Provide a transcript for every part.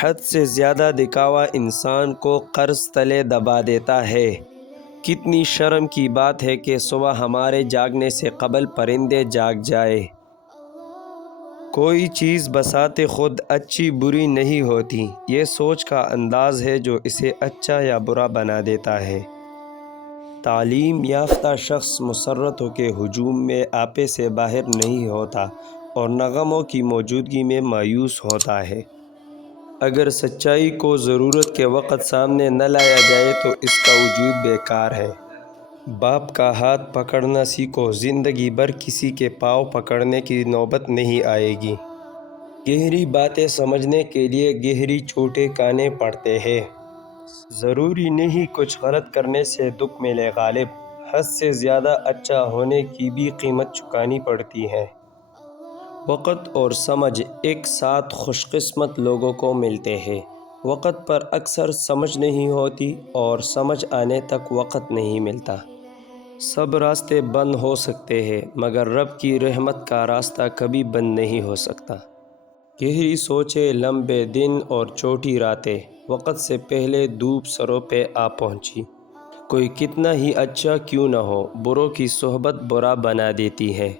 حد سے زیادہ دکھاوا انسان کو قرض تلے دبا دیتا ہے۔ کتنی شرم کی بات ہے کہ صبح ہمارے جاگنے سے قبل پرندے جاگ جائے۔ کوئی چیز بساتے خود اچھی بری نہیں ہوتی، یہ سوچ کا انداز ہے جو اسے اچھا یا برا بنا دیتا ہے۔ تعلیم یافتہ شخص مسرتوں کے ہجوم میں آپے سے باہر نہیں ہوتا اور نغموں کی موجودگی میں مایوس ہوتا ہے۔ اگر سچائی کو ضرورت کے وقت سامنے نہ لایا جائے تو اس کا وجود بیکار ہے۔ باپ کا ہاتھ پکڑنا سیکھو، زندگی بھر کسی کے پاؤں پکڑنے کی نوبت نہیں آئے گی۔ گہری باتیں سمجھنے کے لیے گہری چوٹیں کھانے پڑتے ہیں۔ ضروری نہیں کچھ غلط کرنے سے دکھ ملے غالب، حد سے زیادہ اچھا ہونے کی بھی قیمت چکانی پڑتی ہے۔ وقت اور سمجھ ایک ساتھ خوش قسمت لوگوں کو ملتے ہیں۔ وقت پر اکثر سمجھ نہیں ہوتی اور سمجھ آنے تک وقت نہیں ملتا۔ سب راستے بند ہو سکتے ہیں مگر رب کی رحمت کا راستہ کبھی بند نہیں ہو سکتا۔ گہری سوچیں، لمبے دن اور چھوٹی راتیں، وقت سے پہلے دھوپ سروں پہ آ پہنچی۔ کوئی کتنا ہی اچھا کیوں نہ ہو، بروں کی صحبت برا بنا دیتی ہے۔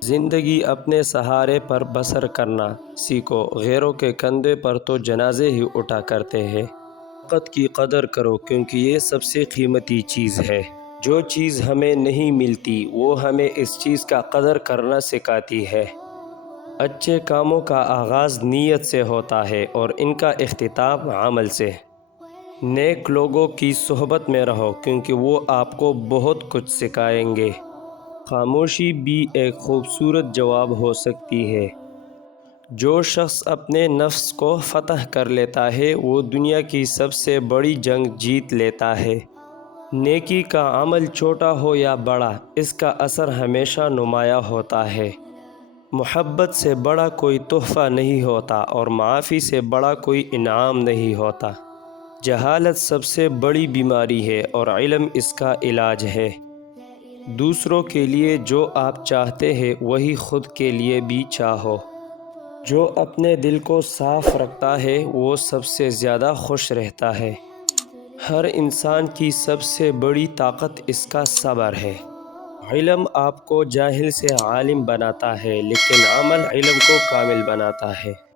زندگی اپنے سہارے پر بسر کرنا سیکھو، غیروں کے کندھے پر تو جنازے ہی اٹھا کرتے ہیں۔ وقت کی قدر کرو کیونکہ یہ سب سے قیمتی چیز ہے۔ جو چیز ہمیں نہیں ملتی وہ ہمیں اس چیز کا قدر کرنا سکھاتی ہے۔ اچھے کاموں کا آغاز نیت سے ہوتا ہے اور ان کا اختتام عمل سے۔ نیک لوگوں کی صحبت میں رہو کیونکہ وہ آپ کو بہت کچھ سکھائیں گے۔ خاموشی بھی ایک خوبصورت جواب ہو سکتی ہے۔ جو شخص اپنے نفس کو فتح کر لیتا ہے وہ دنیا کی سب سے بڑی جنگ جیت لیتا ہے۔ نیکی کا عمل چھوٹا ہو یا بڑا، اس کا اثر ہمیشہ نمایاں ہوتا ہے۔ محبت سے بڑا کوئی تحفہ نہیں ہوتا اور معافی سے بڑا کوئی انعام نہیں ہوتا۔ جہالت سب سے بڑی بیماری ہے اور علم اس کا علاج ہے۔ دوسروں کے لیے جو آپ چاہتے ہیں وہی خود کے لیے بھی چاہو۔ جو اپنے دل کو صاف رکھتا ہے وہ سب سے زیادہ خوش رہتا ہے۔ ہر انسان کی سب سے بڑی طاقت اس کا صبر ہے۔ علم آپ کو جاہل سے عالم بناتا ہے لیکن عمل علم کو کامل بناتا ہے۔